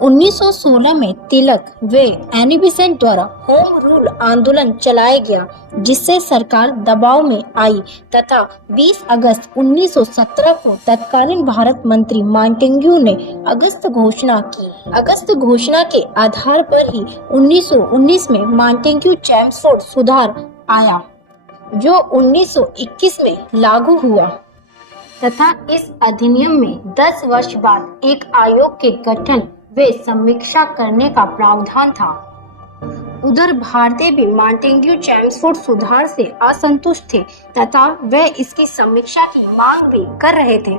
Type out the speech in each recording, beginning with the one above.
1916 में तिलक व Annie Besant द्वारा होम रूल आंदोलन चलाया गया, जिससे सरकार दबाव में आई तथा 20 अगस्त 1917 को तत्कालीन भारत मंत्री मॉन्टेग्यू ने अगस्त घोषणा की। अगस्त घोषणा के आधार पर ही 1919 में मॉन्टेग्यू चेम्सफोर्ड सुधार आया, जो 1921 में लागू हुआ तथा इस अधिनियम में 10 वर्ष बाद एक आयोग के गठन वे समीक्षा करने का प्रावधान था। उधर भारतीय भी मॉन्टेग्यू चेम्सफोर्ड सुधार से असंतुष्ट थे तथा वे इसकी समीक्षा की मांग भी कर रहे थे।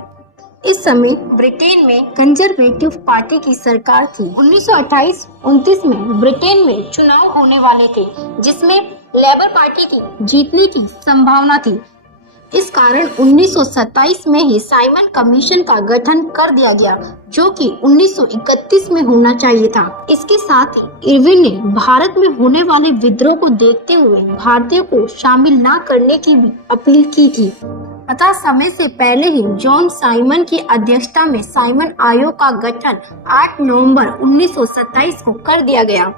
इस समय ब्रिटेन में कंजर्वेटिव पार्टी की सरकार थी। 1928-29 में ब्रिटेन में चुनाव होने वाले थे, जिसमें लेबर पार्टी की जीतने की संभावना थी। इस कारण 1927 में ही साइमन कमीशन का गठन कर दिया गया, जो कि 1931 में होना चाहिए था। इसके साथ ही इरविन ने भारत में होने वाले विद्रोह को देखते हुए भारतीयों को शामिल न करने की भी अपील की थी। अतः समय से पहले ही जॉन साइमन की अध्यक्षता में साइमन आयोग का गठन 8 नवंबर 1927 को कर दिया गया।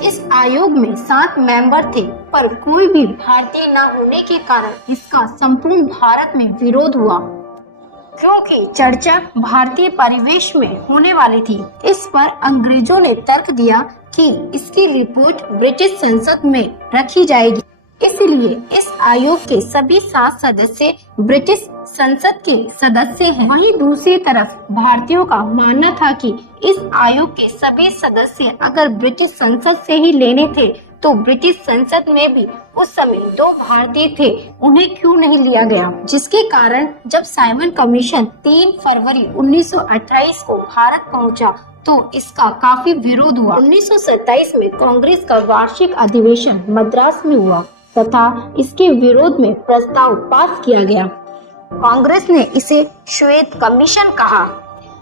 इस आयोग में 7 मेंबर थे, पर कोई भी भारतीय न होने के कारण इसका संपूर्ण भारत में विरोध हुआ, क्योंकि चर्चा भारतीय परिवेश में होने वाली थी। इस पर अंग्रेजों ने तर्क दिया कि इसकी रिपोर्ट ब्रिटिश संसद में रखी जाएगी, इसलिए इस आयोग के सभी 7 सदस्य ब्रिटिश संसद के सदस्य हैं। वहीं दूसरी तरफ भारतीयों का मानना था कि इस आयोग के सभी सदस्य अगर ब्रिटिश संसद से ही लेने थे, तो ब्रिटिश संसद में भी उस समय 2 भारतीय थे, उन्हें क्यों नहीं लिया गया। जिसके कारण जब साइमन कमीशन 3 फरवरी 1928 को भारत पहुंचा, तो इसका काफी विरोध हुआ। 1927 में कांग्रेस का वार्षिक अधिवेशन मद्रास में हुआ तथा इसके विरोध में प्रस्ताव पास किया गया। कांग्रेस ने इसे श्वेत कमीशन कहा।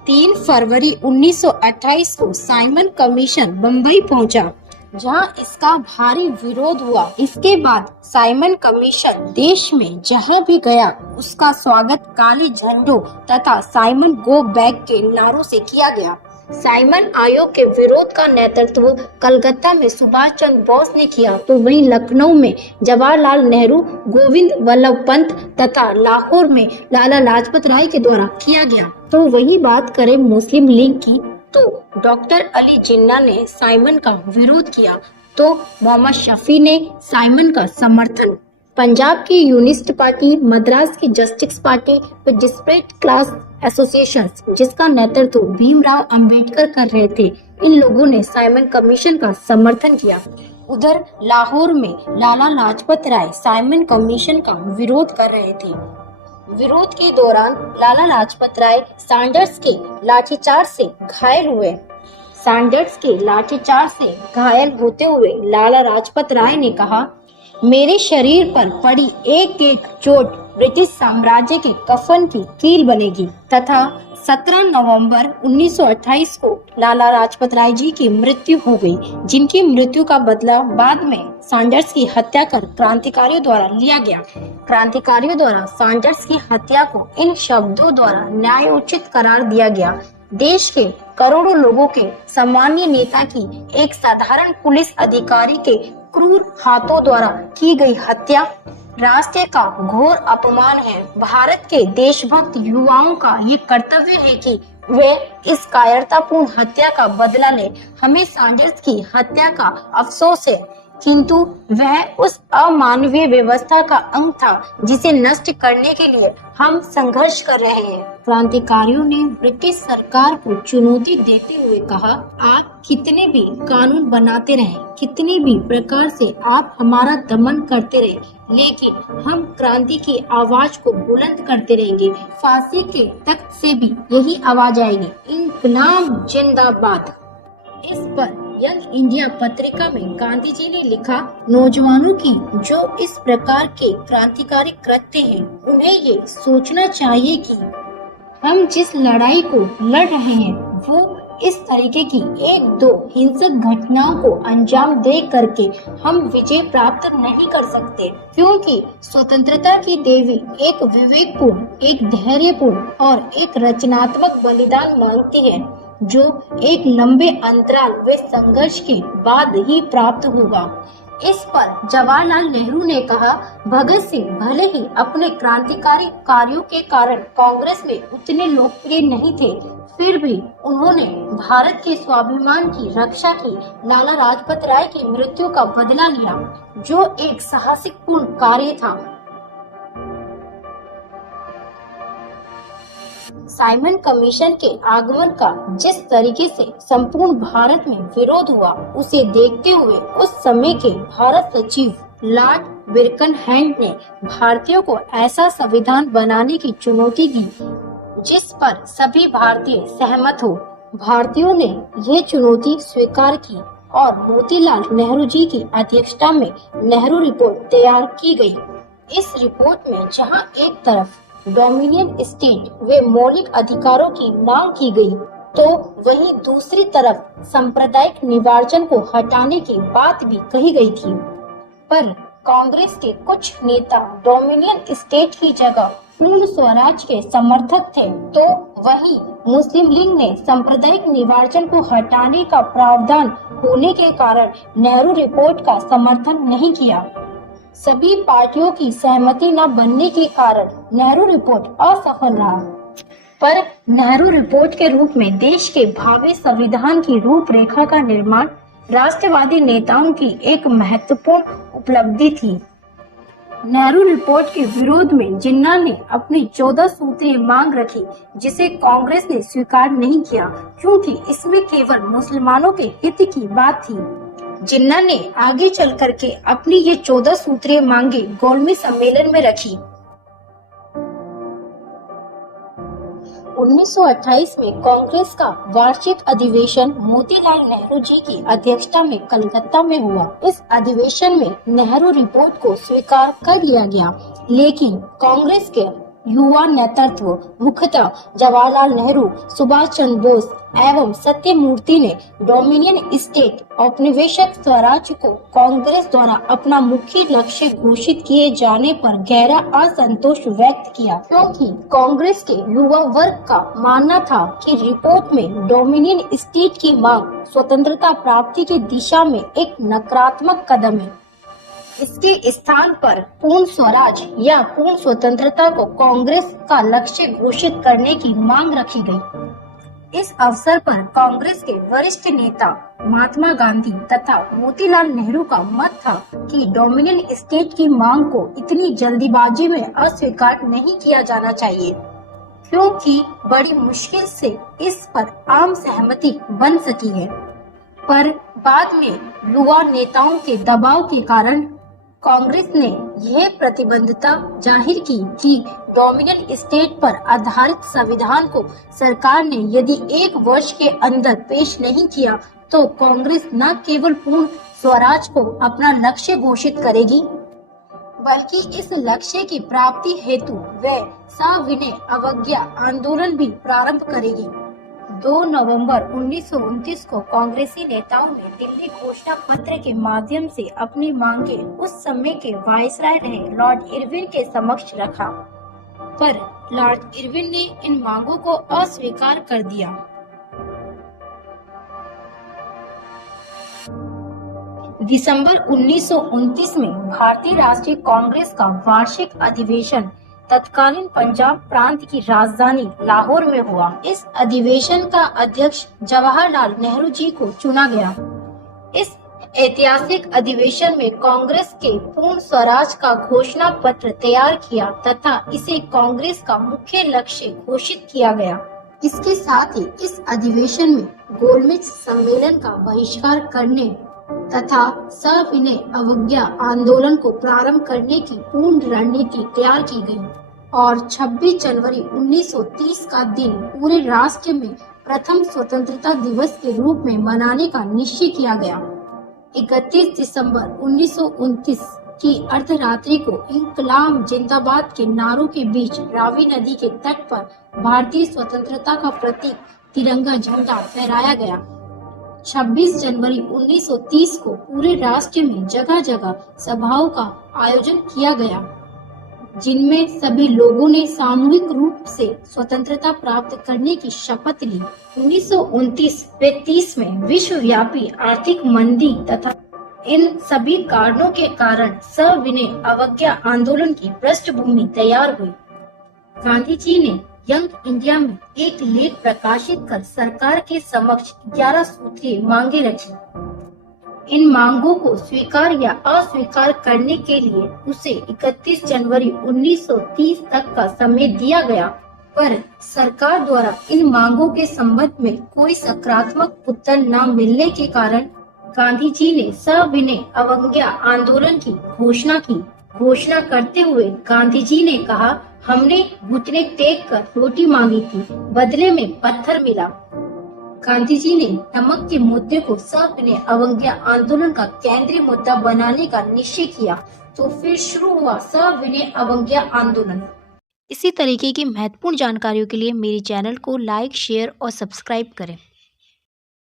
3 फरवरी 1928 को साइमन कमीशन बम्बई पहुंचा, जहां इसका भारी विरोध हुआ। इसके बाद साइमन कमीशन देश में जहां भी गया, उसका स्वागत काले झंडों तथा साइमन गो बैक के नारों से किया गया। साइमन आयोग के विरोध का नेतृत्व कलकत्ता में सुभाष चंद्र बोस ने किया, तो वहीं लखनऊ में जवाहरलाल नेहरू, गोविंद वल्लभ पंत तथा लाहौर में लाला लाजपत राय के द्वारा किया गया। तो वही बात करें मुस्लिम लीग की, तो डॉक्टर अली जिन्ना ने साइमन का विरोध किया, तो मोहम्मद शफी ने साइमन का समर्थन। पंजाब की यूनिस्ट पार्टी, मद्रास की जस्टिस पार्टी व डिस्परेट क्लास एसोसिएशन, जिसका नेतृत्व भीमराव अंबेडकर कर रहे थे, इन लोगों ने साइमन कमीशन का समर्थन किया। उधर लाहौर में लाला लाजपत राय साइमन कमीशन का विरोध कर रहे थे। विरोध के दौरान लाला लाजपत राय सैंडर्स के लाठीचार्ज से घायल हुए। सैंडर्स के लाठीचार्ज से घायल होते हुए लाला लाजपत राय ने कहा, मेरे शरीर पर पड़ी एक एक चोट ब्रिटिश साम्राज्य के कफन की कील बनेगी। तथा 17 नवंबर 1928 को लाला लाजपत राय जी की मृत्यु हो गई, जिनकी मृत्यु का बदला बाद में सैंडर्स की हत्या कर क्रांतिकारियों द्वारा लिया गया। क्रांतिकारियों द्वारा सैंडर्स की हत्या को इन शब्दों द्वारा न्यायोचित करार दिया गया। देश के करोड़ों लोगों के सामान्य नेता की एक साधारण पुलिस अधिकारी के क्रूर हाथों द्वारा की गई हत्या राष्ट्र का घोर अपमान है। भारत के देशभक्त युवाओं का ये कर्तव्य है कि वे इस कायरतापूर्ण हत्या का बदला ले। हमें सैंडर्स की हत्या का अफसोस है, किंतु वह उस अमानवीय व्यवस्था का अंग था जिसे नष्ट करने के लिए हम संघर्ष कर रहे हैं। क्रांतिकारियों ने ब्रिटिश सरकार को चुनौती देते हुए कहा, आप कितने भी कानून बनाते रहें, कितनी भी प्रकार से आप हमारा दमन करते रहे, लेकिन हम क्रांति की आवाज को बुलंद करते रहेंगे। फांसी के तख्त से भी यही आवाज आएगी, इंकलाब जिंदाबाद। इस पर यंग इंडिया पत्रिका में गांधी जी ने लिखा, नौजवानों की जो इस प्रकार के क्रांतिकारी कृत्य हैं, उन्हें ये सोचना चाहिए कि हम जिस लड़ाई को लड़ रहे हैं वो इस तरीके की 1-2 हिंसक घटनाओं को अंजाम दे करके हम विजय प्राप्त नहीं कर सकते, क्योंकि स्वतंत्रता की देवी एक विवेकपूर्ण, एक धैर्यपूर्ण और एक रचनात्मक बलिदान मांगती है। जो एक लंबे अंतराल व संघर्ष के बाद ही प्राप्त होगा। इस पर जवाहरलाल नेहरू ने कहा, भगत सिंह भले ही अपने क्रांतिकारी कार्यों के कारण कांग्रेस में उतने लोकप्रिय नहीं थे, फिर भी उन्होंने भारत के स्वाभिमान की रक्षा की। लाला लाजपत राय की मृत्यु का बदला लिया, जो एक साहसिकपूर्ण कार्य था। साइमन कमीशन के आगमन का जिस तरीके से संपूर्ण भारत में विरोध हुआ, उसे देखते हुए उस समय के भारत सचिव लॉर्ड बिरकनहैम ने भारतीयों को ऐसा संविधान बनाने की चुनौती दी जिस पर सभी भारतीय सहमत हो। भारतीयों ने ये चुनौती स्वीकार की और मोतीलाल नेहरू जी की अध्यक्षता में नेहरू रिपोर्ट तैयार की गई। इस रिपोर्ट में जहां एक तरफ डोमिनियन स्टेट व मौलिक अधिकारों की मांग की गई, तो वहीं दूसरी तरफ सांप्रदायिक निर्वाचन को हटाने की बात भी कही गई थी। पर कांग्रेस के कुछ नेता डोमिनियन स्टेट की जगह पूर्ण स्वराज के समर्थक थे, तो वहीं मुस्लिम लीग ने सांप्रदायिक निर्वाचन को हटाने का प्रावधान होने के कारण नेहरू रिपोर्ट का समर्थन नहीं किया। सभी पार्टियों की सहमति न बनने के कारण नेहरू रिपोर्ट असफल रहा। पर नेहरू रिपोर्ट के रूप में देश के भावी संविधान की रूपरेखा का निर्माण राष्ट्रवादी नेताओं की एक महत्वपूर्ण उपलब्धि थी। नेहरू रिपोर्ट के विरोध में जिन्ना ने अपनी 14 सूत्रीय मांग रखी, जिसे कांग्रेस ने स्वीकार नहीं किया, क्योंकि इसमें केवल मुसलमानों के हित की बात थी। जिन्ना ने आगे चल करके अपनी ये 14 सूत्रीय मांगे गोलमेज सम्मेलन में रखी। 1928 में कांग्रेस का वार्षिक अधिवेशन मोतीलाल नेहरू जी की अध्यक्षता में कलकत्ता में हुआ। इस अधिवेशन में नेहरू रिपोर्ट को स्वीकार कर लिया गया, लेकिन कांग्रेस के युवा नेतृत्व मुख्यतः जवाहरलाल नेहरू, सुभाष चंद्र बोस एवं सत्यमूर्ति ने डोमिनियन स्टेट औपनिवेशिक स्वराज को कांग्रेस द्वारा अपना मुख्य लक्ष्य घोषित किए जाने पर गहरा असंतोष व्यक्त किया, क्योंकि कांग्रेस के युवा वर्ग का मानना था कि रिपोर्ट में डोमिनियन स्टेट की मांग स्वतंत्रता प्राप्ति की दिशा में एक नकारात्मक कदम है। इसके स्थान पर पूर्ण स्वराज या पूर्ण स्वतंत्रता को कांग्रेस का लक्ष्य घोषित करने की मांग रखी गई। इस अवसर पर कांग्रेस के वरिष्ठ नेता महात्मा गांधी तथा मोतीलाल नेहरू का मत था कि डोमिनियन स्टेट की मांग को इतनी जल्दीबाजी में अस्वीकार नहीं किया जाना चाहिए, क्योंकि बड़ी मुश्किल से इस पर आम सहमति बन सकी है। पर बाद में युवा नेताओं के दबाव के कारण कांग्रेस ने यह प्रतिबद्धता जाहिर की कि डोमिनियन स्टेट पर आधारित संविधान को सरकार ने यदि 1 वर्ष के अंदर पेश नहीं किया, तो कांग्रेस न केवल पूर्ण स्वराज को अपना लक्ष्य घोषित करेगी, बल्कि इस लक्ष्य की प्राप्ति हेतु वह सविनय अवज्ञा आंदोलन भी प्रारंभ करेगी। 2 नवंबर 1929 को कांग्रेसी नेताओं ने दिल्ली घोषणा पत्र के माध्यम से अपनी मांगे उस समय के वायसराय रहे लॉर्ड इरविन के समक्ष रखा, पर लॉर्ड इरविन ने इन मांगों को अस्वीकार कर दिया। दिसंबर 1929 में भारतीय राष्ट्रीय कांग्रेस का वार्षिक अधिवेशन तत्कालीन पंजाब प्रांत की राजधानी लाहौर में हुआ। इस अधिवेशन का अध्यक्ष जवाहरलाल नेहरू जी को चुना गया। इस ऐतिहासिक अधिवेशन में कांग्रेस के पूर्ण स्वराज का घोषणा पत्र तैयार किया तथा इसे कांग्रेस का मुख्य लक्ष्य घोषित किया गया। इसके साथ ही इस अधिवेशन में गोलमेज सम्मेलन का बहिष्कार करने तथा सविनय अवज्ञा आंदोलन को प्रारंभ करने की पूर्ण रणनीति तैयार की गई और 26 जनवरी 1930 का दिन पूरे राष्ट्र में प्रथम स्वतंत्रता दिवस के रूप में मनाने का निश्चय किया गया। 31 दिसंबर 1929 की अर्धरात्रि को इंकलाब जिंदाबाद के नारों के बीच रावी नदी के तट पर भारतीय स्वतंत्रता का प्रतीक तिरंगा झंडा फहराया गया। 26 जनवरी 1930 को पूरे राष्ट्र में जगह जगह सभाओं का आयोजन किया गया। जिनमें सभी लोगों ने सामूहिक रूप से स्वतंत्रता प्राप्त करने की शपथ ली। 1929 व 30 में विश्वव्यापी आर्थिक मंदी तथा इन सभी कारणों के कारण सविनय अवज्ञा आंदोलन की पृष्ठभूमि तैयार हुई। गांधी जी ने यंग इंडिया में एक लेख प्रकाशित कर सरकार के समक्ष 11 सूत्रीय मांगे रखी। इन मांगों को स्वीकार या अस्वीकार करने के लिए उसे 31 जनवरी 1930 तक का समय दिया गया, पर सरकार द्वारा इन मांगों के संबंध में कोई सकारात्मक उत्तर न मिलने के कारण गांधी जी ने सविनय अवज्ञा आंदोलन की घोषणा की। घोषणा करते हुए गांधी जी ने कहा, हमने घुटने टेक कर रोटी मांगी थी, बदले में पत्थर मिला। गांधी जी ने नमक के मुद्दे को सविनय अवज्ञा आंदोलन का केंद्रीय मुद्दा बनाने का निश्चय किया, तो फिर शुरू हुआ सविनय अवज्ञा आंदोलन। इसी तरीके की महत्वपूर्ण जानकारियों के लिए मेरे चैनल को लाइक, शेयर और सब्सक्राइब करें।